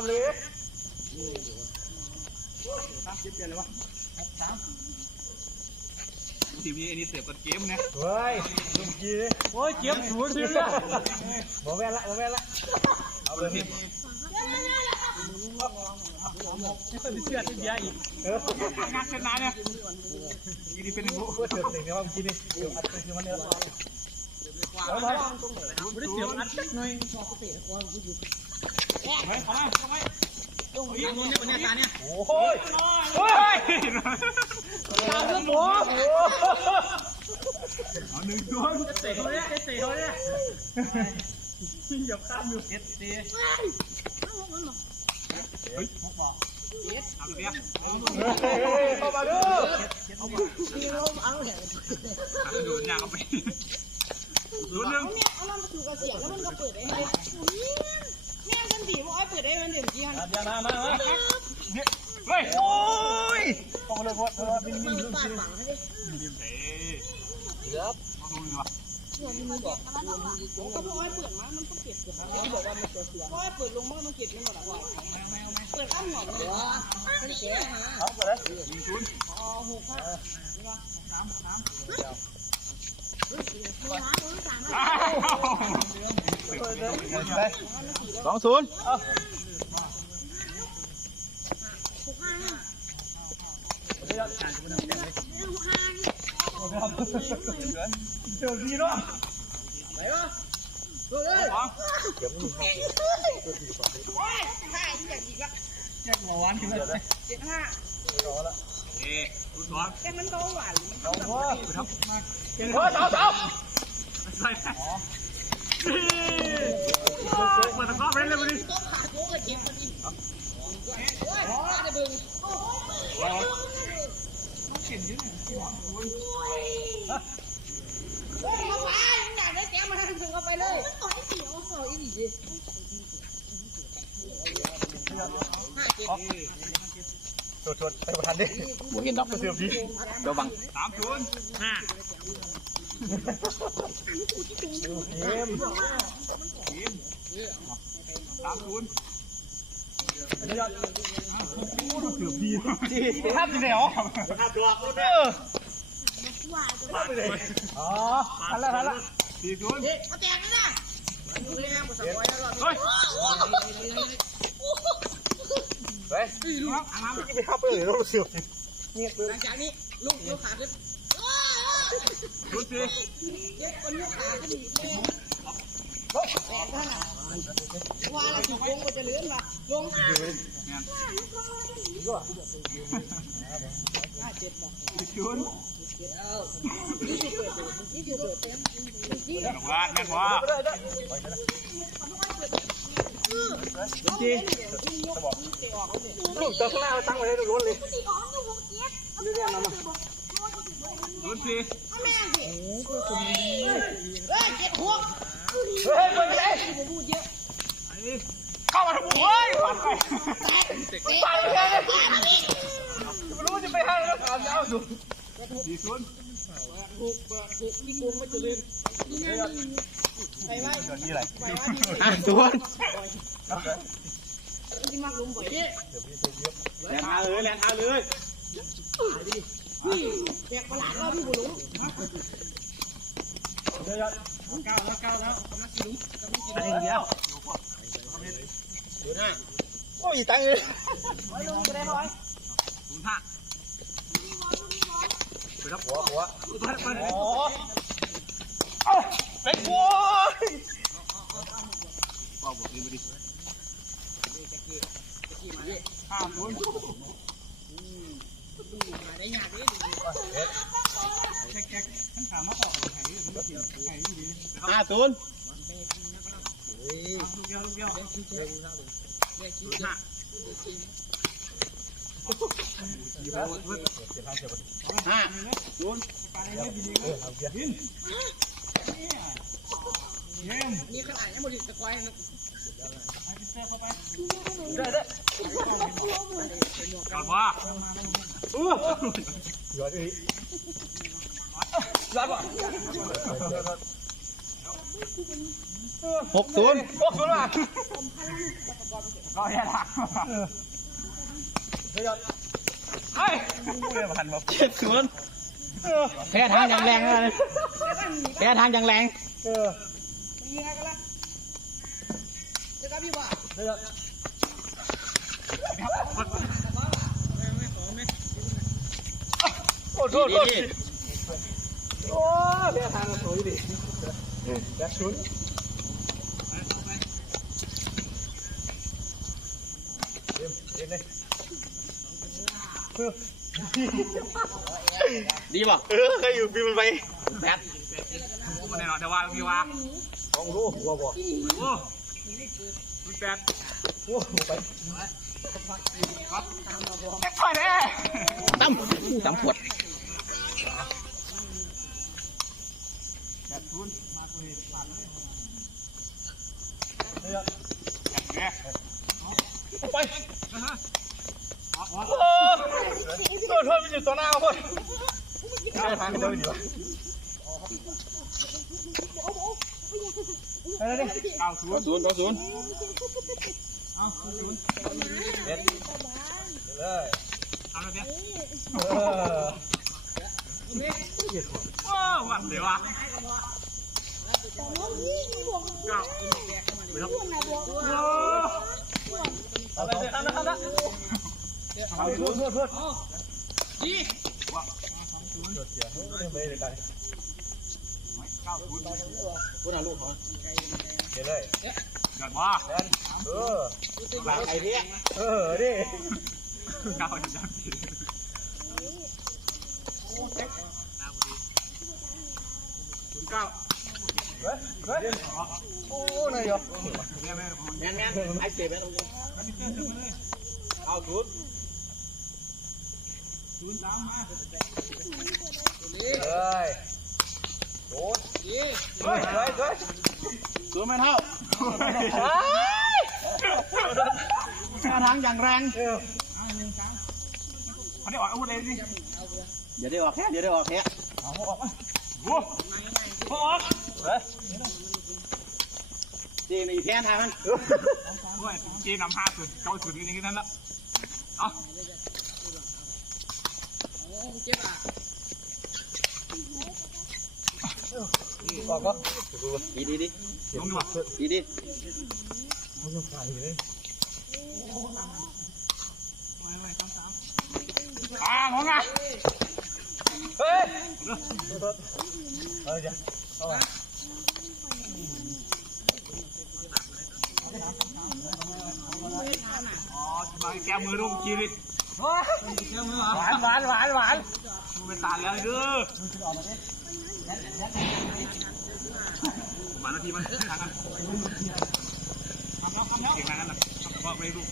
ามเลยทีนี้อันนี้เสียบกับเกมนะเฮ้ยลุงกี้โอ้ยเกมสูงขึ้นเลยบ่แม่ละเอาเลยพี่ไม่เคยมีเสื้อที่เบียร์อีกงานเส้นน้ำเนี่ยยี่นี่เป็นผู้เสือสิ่งนี้ว่าเมื่อกี้นี่เสืออัดเป็นมันเนี่ยแล้วไม่ได้เสืออัดสักหน่อยเฮ้ยเข้ามาโอ้ยนู่นเนี่ยตาเนี่ยโอ้ยตามแล้วหมูเอาหนึ่งตัวเตะเขาเนี่ยยิ่งหยับข้ามอยู่เตะเฮ้ยมกบอกเอาเบียร์เข้ามาดูดูยางเอาไปรุ่นหนึ่งเอามันถูกกระเสียงแล้วมันก็เปิดได้ไหมเนี่ยกันดีว่าไอ้เปิดได้มันเดี๋ยวกี้ฮันมาเฮ้ยโอ้ยต้องเลยเพราะบินเรื่องจริงบินเตะเยอะมาดูดีกว่าก็เพราะไอ้เปิดมามันต้องเก็บเขาบอกว่ามันเสือเพราะไอ้เปิดลงมันเก็บไม่หมดหรอกเปิดอ้ำหน่อยเลยไม่ได้เก็บเอาเปิดเลยอ๋อ6 5 2-0เดี๋ยวดีเนาะไหนวะดูเลยเดี๋ยวมึงว้าย5อย่างอีกละแยกหัววันขึ้นเลย75รอละรุ่นสองแต่มันโตหวานเอาหัวครับเก่งหัวเสาใส่เปิดตะก้อไปเลยวันนี้ต้มขาโก้กับเจ็บพอดีโอ้ยจะดึงเก่งยืดเฮ้ยมาฟ้าอยากได้แก้วมาถึงเอาไปเลยต่อยเสียวต่อยอีกดิชดไปประทันดิหัวเห็นดอก เสียบดีเดี๋ยวบัง3-0 เกม3-0เสือบดีที่ห้ามที่ไหนอ๋อห้ามตัวอ๋อทันละ4-0มาแตกเลยนะดูเลยนะภาษาไทยแล้วเฮ้ยที่ไปเข้าไปเลยเราเสือบหลังจากนี้ลูกขาขึ้นรุ่น4เด็กคนลูกขาขึ้นอีกเลยแตกท่านอ่ะว่าเราถูกวงก็จะเลื่อนว่ะวง5-7บอกนี่อยู่เปิดเต็มนี่ว่าแม่นว่าจริงลูกตัวข้างหน้าตั้งไว้ให้ล้วนเลยรุ่น4แม่สิ7 หัวเฮ้ยไปเลยเข้ามาทั้งหมดเฮ้ยไปเลยไม่รู้จะไปให้แล้วถามยาวสุด4-0ที่โกงไม่เจริญไปไว้นี่อะไร ตัวที่มากลุงบ่อยเนี่ยแรงเอาเลยพี่แบกประหลาดเราพี่บุลุงก้าวแล้วกำลังกินลุงอะไรเดียวโอ้ยตังเลยลุงจะได้ร้อย0-5ไปรับหัวไปอ๋อเป็นหัวเป่าบอกดีมาดิ5-0ได้ยากดิแกขั้นขามาออกไข่ดี5-0ลูกเดียว5นี่ขนาดยังไม่ถึงตะไคร้นะก่อนว่าย้อนอีกย้อนว่ะ 60ว่ะ ก็แย่ละ เฮ้ย เฮ้ย 70แพ้ทางอย่างแรงเลยแพ้ทางอย่างแรง มีไงกันล่ะจะกลับพี่บ่า โอ้โหโอ้แพ้ทางสวยดิแพ้ชุนดีป่ะเคยอยู่ปีมันไปแบด มันแน่นอนแต่ว่าพี่ว่า ของรู้หัวบ่ โอ้มันแปด โอ้ไป แค่ค่อยแน่ ตั้มปวด แย่ ไปโอ้โทษมันอยู่ต่อหน้าคนแพ้ทางเดินดีวะอะไรเนี่ย 90 เด็ดเลย เอาแล้วเนี่ย เออ โอ้หวัดเลยวะเก้าไปครับ เอาไปเลยเอาละเอาเพื่อนยี่เสียไม่ได้กันพูดหาลูกเขาเดี๋ยวเลย ยอดว่า หลังไอ้เนี่ยดิ เก้าจะยอด09 โอ้นายยก แม่ไอ้เจ็บไหมเอาชุดเลยโอ้ยตัวไม่เท่าท่าทางอย่างแรงเขาได้ออกอาวุธเลยสิ เดี๋ยวได้ออกแค่เอาออกมา โอ้โหออกจีนอีกแค่ทางมัน โอ้ยจีนนำ5-0 9-0อย่างนี้นั่นละเอาบอกก็ดีลงดีกว่า ดีงงอ่ะ เฮ้ยจ้ะเอาไปอ๋อมาแก้มือลูกจีริหวานมึงไปตายแล้วเด้อมานาทีมันทางกันทำแล้วเก่งทางกันนะบอกไปลูก